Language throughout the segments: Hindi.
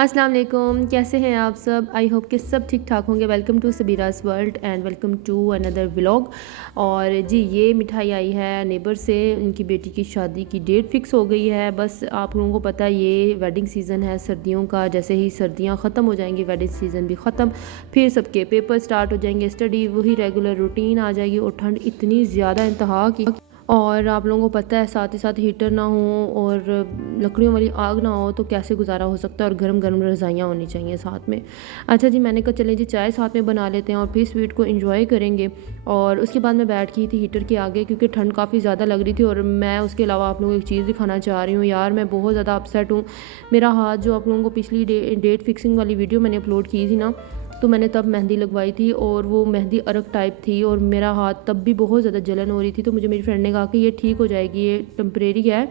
अस्सलाम वालेकुम, कैसे हैं आप सब। आई होप कि सब ठीक ठाक होंगे। Welcome to Sabira's world and welcome to another vlog. और जी ये मिठाई आई है नेबर से, उनकी बेटी की शादी की डेट फिक्स हो गई है। बस आप लोगों को पता है ये वेडिंग सीज़न है सर्दियों का। जैसे ही सर्दियां ख़त्म हो जाएंगी वेडिंग सीज़न भी ख़त्म, फिर सबके पेपर स्टार्ट हो जाएंगे, स्टडी वही रेगुलर रूटीन आ जाएगी। और ठंड इतनी ज़्यादा इंतहा की, और आप लोगों को पता है साथ ही साथ हीटर ना हो और लकड़ियों वाली आग ना हो तो कैसे गुजारा हो सकता है। और गर्म गर्म रज़ाइयाँ होनी चाहिए साथ में। अच्छा जी, मैंने कहा चलें जी चाय साथ में बना लेते हैं और फिर स्वीट को एंजॉय करेंगे। और उसके बाद मैं बैठ गई थी हीटर के आगे क्योंकि ठंड काफ़ी ज़्यादा लग रही थी। और मैं उसके अलावा आप लोगों को एक चीज़ दिखाना चाह रही हूँ। यार मैं बहुत ज़्यादा अपसेट हूँ। मेरा हाथ जो आप लोगों को पिछली डेट फिक्सिंग वाली वीडियो मैंने अपलोड की थी ना, तो मैंने तब मेहंदी लगवाई थी और वो मेहंदी अरक टाइप थी और मेरा हाथ तब भी बहुत ज़्यादा जलन हो रही थी। तो मुझे मेरी फ्रेंड ने कहा कि ये ठीक हो जाएगी, ये टेम्परेरी है,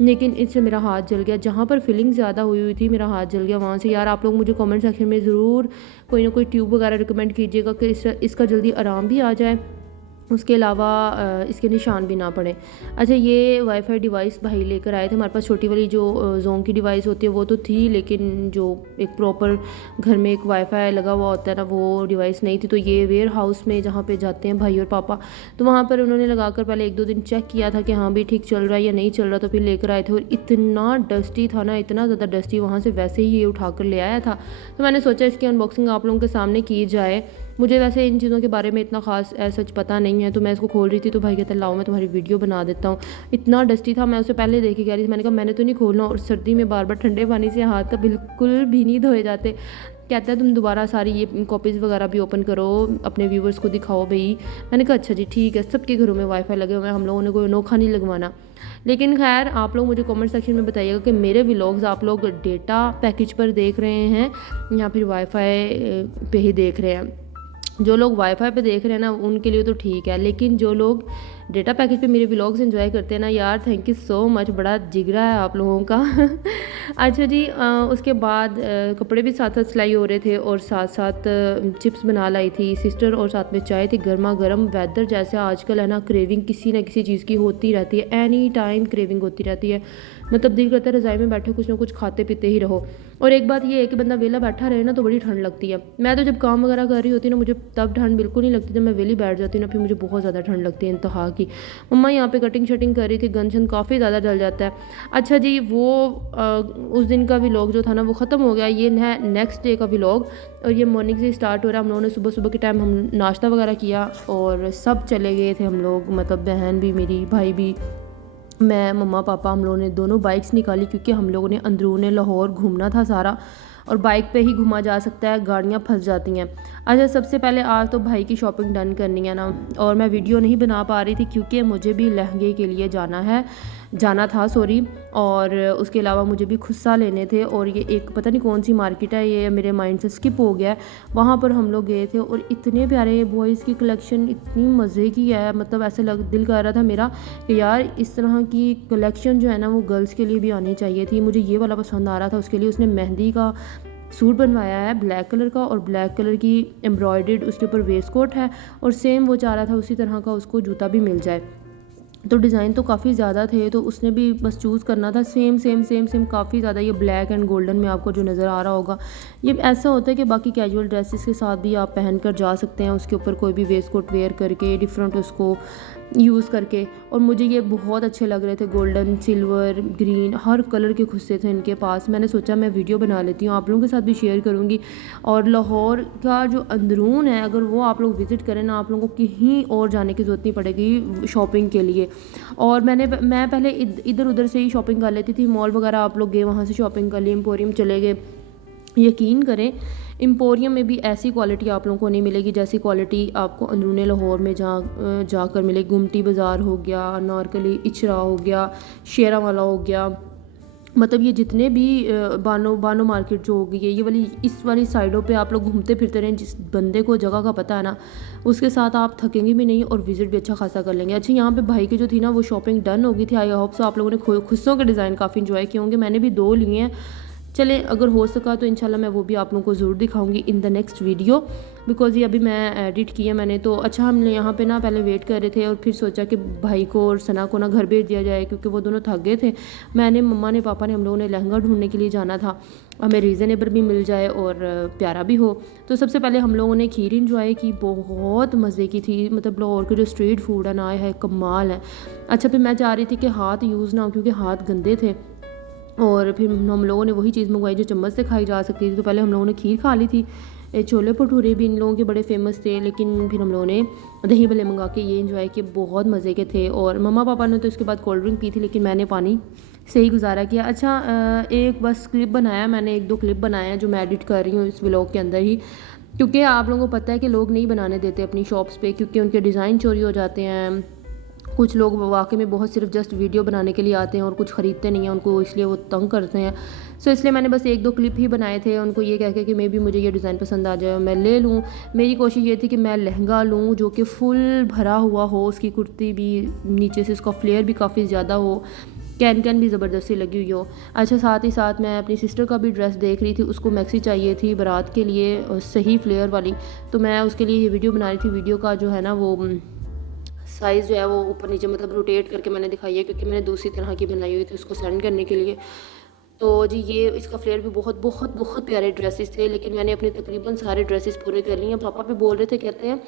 लेकिन इससे मेरा हाथ जल गया। जहाँ पर फीलिंग ज़्यादा हुई थी मेरा हाथ जल गया वहाँ से। यार आप लोग मुझे कमेंट सेक्शन में ज़रूर कोई ना कोई ट्यूब वगैरह रिकमेंड कीजिएगा कि इसका जल्दी आराम भी आ जाए, उसके अलावा इसके निशान भी ना पड़े। अच्छा, ये वाईफाई डिवाइस भाई लेकर आए थे। हमारे पास छोटी वाली जो जोन की डिवाइस होती है वो तो थी, लेकिन जो एक प्रॉपर घर में एक वाईफाई लगा हुआ होता है ना, वो डिवाइस नहीं थी। तो ये वेयर हाउस में जहाँ पे जाते हैं भाई और पापा, तो वहाँ पर उन्होंने लगाकर पहले 1-2 दिन चेक किया था कि हाँ भी ठीक चल रहा है या नहीं चल रहा। तो फिर लेकर आए थे और इतना डस्टी था ना, इतना ज़्यादा डस्टी, वहाँ से वैसे ही ये उठाकर ले आया था। तो मैंने सोचा इसकी अनबॉक्सिंग आप लोगों के सामने की जाए। मुझे वैसे इन चीज़ों के बारे में इतना ख़ास सच पता नहीं है। तो मैं इसको खोल रही थी तो भाई कहता लाओ मैं तुम्हारी वीडियो बना देता हूँ। इतना डस्टी था, मैं उसे पहले देख के कह रही थी, मैंने कहा मैंने तो नहीं खोलना। और सर्दी में बार बार ठंडे पानी से हाथ तो बिल्कुल भी नहीं धोए जाते। कहता है तुम दोबारा सारी ये कॉपीज़ वगैरह भी ओपन करो, अपने व्यूवर्स को दिखाओ भाई। मैंने कहा अच्छा जी ठीक है, सबके घरों में वाईफाई लगे हुए हैं, हम लोगों ने कोई अनोखा नहीं लगवाना। लेकिन खैर आप लोग मुझे कमेंट सेक्शन में बताइएगा कि मेरे व्लॉग्स आप लोग डेटा पैकेज पर देख रहे हैं या फिर वाईफाई पे ही देख रहे हैं। जो लोग वाईफाई पे देख रहे हैं ना उनके लिए तो ठीक है, लेकिन जो लोग डेटा पैकेज पे मेरे व्लॉग्स एंजॉय करते हैं ना, यार थैंक यू सो मच, बड़ा जिगरा है आप लोगों का। अच्छा जी, उसके बाद कपड़े भी साथ साथ सिलाई हो रहे थे और साथ साथ चिप्स बना लाई थी सिस्टर, और साथ में चाय थी गर्मा गर्म। वेदर जैसे आजकल है ना, क्रेविंग किसी ना किसी चीज़ की होती रहती है, एनी टाइम क्रेविंग होती रहती है। मतलब दिल करता है रज़ाई में बैठे कुछ ना कुछ खाते पीते ही रहो। और एक बात ये है कि बंदा वेला बैठा रहे ना तो बड़ी ठंड लगती है। मैं तो जब काम वगैरह कर रही होती ना मुझे तब ठंड बिल्कुल नहीं लगती। जब मैं वेली बैठ जाती हूँ ना फिर मुझे बहुत ज़्यादा ठंड लगती है इंतहा की। मम्मा यहाँ पे कटिंग शटिंग कर रही थी, गंजन काफ़ी ज़्यादा डल जाता है। अच्छा जी, वो उस दिन का व्लॉग जो था ना वो ख़त्म हो गया। ये है नेक्स्ट डे का व्लॉग और ये मॉर्निंग से स्टार्ट हो रहा है। हम लोगों ने सुबह सुबह के टाइम हम नाश्ता वगैरह किया और सब चले गए थे हम लोग, मतलब बहन भी, मेरी भाई भी, मैं, मम्मा पापा, हम लोगों ने दोनों बाइक्स निकाली क्योंकि हम लोगों ने अंदरूने लाहौर घूमना था सारा, और बाइक पे ही घूमा जा सकता है, गाड़ियाँ फंस जाती हैं। अच्छा, सबसे पहले आज तो भाई की शॉपिंग डन करनी है ना, और मैं वीडियो नहीं बना पा रही थी क्योंकि मुझे भी लहंगे के लिए जाना था सॉरी। और उसके अलावा मुझे भी खुस्सा लेने थे, और ये एक पता नहीं कौन सी मार्केट है, ये मेरे माइंड से स्किप हो गया है। वहाँ पर हम लोग गए थे और इतने प्यारे बॉयज़ की कलेक्शन, इतनी मज़े की है, मतलब ऐसे दिल कर रहा था मेरा कि यार इस तरह की कलेक्शन जो है ना वो गर्ल्स के लिए भी आनी चाहिए थी। मुझे ये वाला पसंद आ रहा था। उसके लिए उसने मेहंदी का सूट बनवाया है ब्लैक कलर का, और ब्लैक कलर की एम्ब्रॉयडर्ड उसके ऊपर वेस्ट कोट है, और सेम वो चाह रहा था उसी तरह का उसको जूता भी मिल जाए। तो डिज़ाइन तो काफ़ी ज़्यादा थे, तो उसने भी बस चूज़ करना था सेम सेम सेम सेम काफ़ी ज़्यादा। ये ब्लैक एंड गोल्डन में आपको जो नज़र आ रहा होगा, ये ऐसा होता है कि बाकी कैजुअल ड्रेसेस के साथ भी आप पहन कर जा सकते हैं, उसके ऊपर कोई भी वेस्ट कोट वेयर करके डिफरेंट उसको यूज़ करके। और मुझे ये बहुत अच्छे लग रहे थे, गोल्डन, सिल्वर, ग्रीन, हर कलर के खुस्से थे इनके पास। मैंने सोचा मैं वीडियो बना लेती हूँ, आप लोगों के साथ भी शेयर करूँगी। और लाहौर का जो अंदरून है अगर वो आप लोग विज़िट करें ना, आप लोगों को कहीं और जाने की ज़रूरत नहीं पड़ेगी शॉपिंग के लिए। और मैं पहले इधर उधर से ही शॉपिंग कर लेती थी, मॉल वगैरह आप लोग गए वहाँ से शॉपिंग कर ली, एम्पोरियम चले गए। यकीन करें एम्पोरियम में भी ऐसी क्वालिटी आप लोगों को नहीं मिलेगी जैसी क्वालिटी आपको अंदरूनी लाहौर में जाकर मिलेगी। गुमटी बाज़ार हो गया, अनारकली इचरा हो गया, शेरा वाला हो गया, मतलब ये जितने भी बानो मार्केट जो होगी, ये वाली इस वाली साइडों पे आप लोग घूमते फिरते रहें। जिस बंदे को जगह का पता है ना उसके साथ आप थकेंगे भी नहीं और विज़िट भी अच्छा खासा कर लेंगे। अच्छा, यहाँ पे भाई की जो थी ना वो शॉपिंग डन हो गई थी। आई होप सो आप लोगों ने खुस्सों के डिज़ाइन काफ़ी इंजॉय किए होंगे। मैंने भी 2 लिए हैं। चले अगर हो सका तो इंशाल्लाह मैं वो भी आप लोगों को ज़रूर दिखाऊंगी in the next video, because ये अभी मैं एडिट किया मैंने। तो अच्छा, हम यहाँ पे ना पहले वेट कर रहे थे और फिर सोचा कि भाई को और सना को ना घर भेज दिया जाए क्योंकि वो दोनों थक गए थे। मैंने, मम्मा ने, पापा ने, हम लोगों ने लहंगा ढूंढने के लिए जाना था। हमें रीज़नेबल भी मिल जाए और प्यारा भी हो। तो सबसे पहले हम लोगों ने खीर इंजॉय की, बहुत मज़े की थी। मतलब लाहौर के जो स्ट्रीट फूड है ना है कमाल है। अच्छा फिर मैं चाह रही थी कि हाथ यूज़ ना हो क्योंकि हाथ गंदे थे, और फिर हम लोगों ने वही चीज़ मंगवाई जो चम्मच से खाई जा सकती थी। तो पहले हम लोगों ने खीर खा ली थी। छोले भटूरे भी इन लोगों के बड़े फेमस थे, लेकिन फिर हम लोगों ने दही भल्ले मंगा के ये इंजॉय किए, बहुत मज़े के थे। और मम्मा पापा ने तो इसके बाद कोल्ड ड्रिंक पी थी, लेकिन मैंने पानी से ही गुजारा किया। अच्छा एक बस क्लिप बनाया मैंने, एक दो क्लिप बनाए हैं जो मैं एडिट कर रही हूँ इस व्लॉग के अंदर ही, क्योंकि आप लोगों को पता है कि लोग नहीं बनाने देते अपनी शॉप्स पे, क्योंकि उनके डिज़ाइन चोरी हो जाते हैं। कुछ लोग वाकई में बहुत सिर्फ जस्ट वीडियो बनाने के लिए आते हैं और कुछ ख़रीदते नहीं हैं उनको, इसलिए वो तंग करते हैं। सो इसलिए मैंने बस एक दो क्लिप ही बनाए थे उनको ये कह के कि मे बी मुझे ये डिज़ाइन पसंद आ जाए मैं ले लूँ। मेरी कोशिश ये थी कि मैं लहंगा लूँ जो कि फुल भरा हुआ हो, उसकी कुर्ती भी नीचे से उसका फ्लेयर भी काफ़ी ज़्यादा हो, कैन कैन भी ज़बरदस्ती लगी हुई हो। अच्छा साथ ही साथ मैं अपनी सिस्टर का भी ड्रेस देख रही थी, उसको मैक्सी चाहिए थी बारात के लिए सही फ्लेयर वाली, तो मैं उसके लिए ये वीडियो बना रही थी। वीडियो का जो है ना वो साइज़ जो है वो ऊपर नीचे मतलब रोटेट करके मैंने दिखाई है, क्योंकि मैंने दूसरी तरह की बनाई हुई थी उसको सेंड करने के लिए। तो जी ये इसका फ्लेयर भी बहुत बहुत बहुत प्यारे ड्रेसेस थे, लेकिन मैंने अपने तकरीबन सारे ड्रेसेस पूरे कर लिए हैं। पापा भी बोल रहे थे, कहते हैं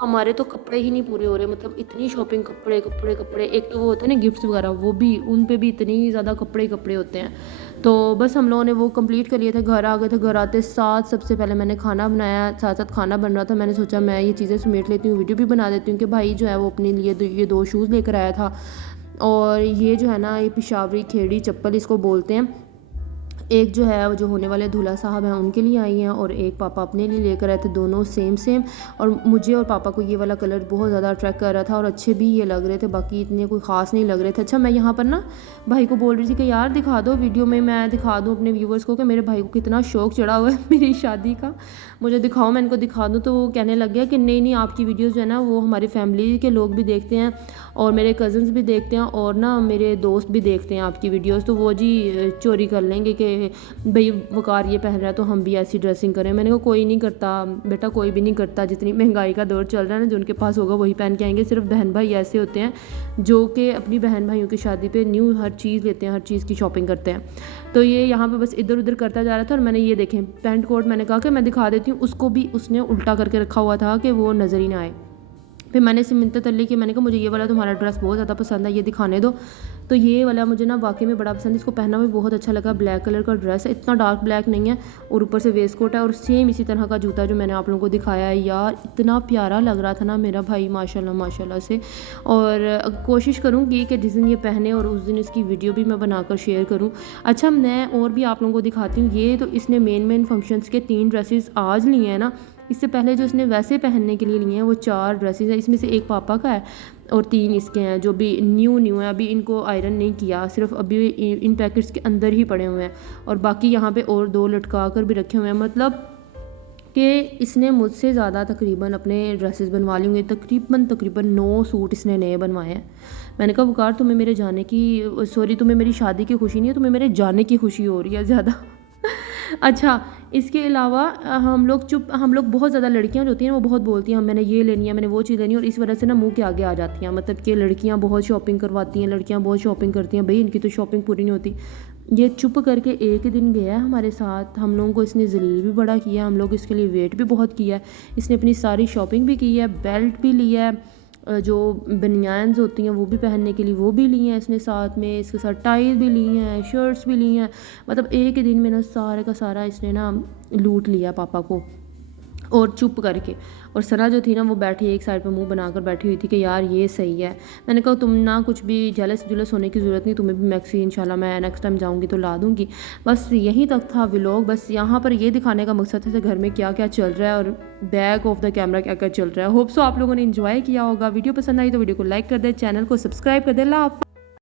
हमारे तो कपड़े ही नहीं पूरे हो रहे, मतलब इतनी शॉपिंग, कपड़े कपड़े कपड़े। एक तो वो होते हैं ना गिफ्ट्स वगैरह, वो भी उन पे भी इतनी ज़्यादा कपड़े कपड़े होते हैं। तो बस हम लोगों ने वो कंप्लीट कर लिए थे, घर आ गए थे। घर आते साथ सबसे पहले मैंने खाना बनाया, साथ साथ खाना बन रहा था। मैंने सोचा मैं ये चीज़ें समेट लेती हूँ, वीडियो भी बना देती हूँ कि भाई जो है वो अपने लिए ये दो शूज़ लेकर आया था, और ये जो है ना ये पेशावरी खेड़ी चप्पल इसको बोलते हैं। एक जो है वो जो होने वाले दूल्हा साहब हैं उनके लिए आई हैं, और एक पापा अपने लिए लेकर आए थे, दोनों सेम सेम। और मुझे और पापा को ये वाला कलर बहुत ज़्यादा अट्रैक्ट कर रहा था, और अच्छे भी ये लग रहे थे, बाकी इतने कोई ख़ास नहीं लग रहे थे। अच्छा मैं यहाँ पर ना भाई को बोल रही थी कि यार दिखा दो वीडियो में, मैं दिखा दूँ अपने व्यूवर्स को कि मेरे भाई को कितना शौक चढ़ा हुआ है मेरी शादी का, मुझे दिखाओ मैं इनको दिखा दूँ। तो वो कहने लग गया कि नहीं नहीं आपकी वीडियोज़ जो है ना वो हमारी फैमिली के लोग भी देखते हैं, और मेरे कज़न्स भी देखते हैं, और ना मेरे दोस्त भी देखते हैं आपकी वीडियोस, तो वो जी चोरी कर लेंगे कि भाई वकार ये पहन रहा है तो हम भी ऐसी ड्रेसिंग करें। मैंने कहा कोई नहीं करता बेटा, कोई भी नहीं करता, जितनी महंगाई का दौर चल रहा है ना, जो उनके पास होगा वही पहन के आएंगे। सिर्फ बहन भाई ऐसे होते हैं जो कि अपनी बहन भाइयों की शादी पे न्यू हर चीज़ लेते हैं, हर चीज़ की शॉपिंग करते हैं। तो ये यहाँ पे बस इधर उधर करता जा रहा था, और मैंने ये देखें पैंट कोट, मैंने कहा कि मैं दिखा देती हूँ, उसको भी उसने उल्टा करके रखा हुआ था कि वो नज़र ही ना आए। फिर मैंने इससे मिन्नत कर ली कि मैंने कहा मुझे ये वाला तुम्हारा ड्रेस बहुत ज़्यादा पसंद है, ये दिखाने दो। तो ये वाला मुझे ना वाकई में बड़ा पसंद है, इसको पहनना भी बहुत अच्छा लगा। ब्लैक कलर का ड्रेस है, इतना डार्क ब्लैक नहीं है, और ऊपर से वेस्ट कोट है, और सेम इसी तरह का जूता जो मैंने आप लोगों को दिखाया है। यार इतना प्यारा लग रहा था ना मेरा भाई माशाल्लाह माशाल्लाह से। और कोशिश करूँगी कि जिस दिन ये पहने और उस दिन इसकी वीडियो भी मैं बनाकर शेयर करूँ। अच्छा मैं और भी आप लोगों को दिखाती हूँ। ये तो इसने मेन फंक्शंस के 3 ड्रेसेस आज लिए हैं ना, इससे पहले जो इसने वैसे पहनने के लिए लिए हैं वो 4 ड्रेसेस हैं। इसमें से एक पापा का है और 3 इसके हैं जो भी न्यू है, अभी इनको आयरन नहीं किया, सिर्फ अभी इन पैकेट्स के अंदर ही पड़े हुए हैं, और बाकी यहाँ पे और 2 लटका कर भी रखे हुए हैं। मतलब कि इसने मुझसे ज़्यादा तकरीबन अपने ड्रेसेस बनवा ली होंगी, तकरीबन 9 सूट इसने नए बनवाए हैं। मैंने कहा वकार तुम्हें मेरे जाने की तुम्हें मेरी शादी की खुशी नहीं है, तुम्हें मेरे जाने की खुशी हो रही है ज़्यादा। अच्छा इसके अलावा हम लोग बहुत ज़्यादा लड़कियां जो होती हैं वो बहुत बोलती हैं मैंने ये लेनी है, मैंने वो चीज़ लेनी है, और इस वजह से ना मुंह के आगे आ जाती हैं। मतलब कि लड़कियां बहुत शॉपिंग करवाती हैं, लड़कियां बहुत शॉपिंग करती हैं, भाई इनकी तो शॉपिंग पूरी नहीं होती। ये चुप करके एक दिन गया है हमारे साथ, हम लोगों को इसने जलील भी बड़ा किया, हम लोग इसके लिए वेट भी बहुत किया है। इसने अपनी सारी शॉपिंग भी की है, बेल्ट भी लिया है, जो बनियान्स होती हैं वो भी पहनने के लिए वो भी ली हैं इसने, साथ में इसके साथ टाई भी ली हैं, शर्ट्स भी ली हैं। मतलब एक ही दिन में ना सारे का सारा इसने ना लूट लिया पापा को, और चुप करके। और सना जो थी ना वो बैठी एक साइड पे मुंह बनाकर बैठी हुई थी कि यार ये सही है। मैंने कहा तुम ना कुछ भी जेलस जुलस होने की ज़रूरत नहीं, तुम्हें भी मैक्सी इंशाल्लाह मैं नेक्स्ट टाइम जाऊंगी तो ला दूंगी। बस यहीं तक था व्लॉग, बस यहाँ पर ये दिखाने का मकसद है घर में क्या क्या चल रहा है और बैक ऑफ द कैमरा क्या क्या चल रहा है। होप सो आप लोगों ने इन्जॉय किया होगा। वीडियो पसंद आई तो वीडियो को लाइक कर दे, चैनल को सब्सक्राइब कर दे। अल्लाह हाफ़िज़।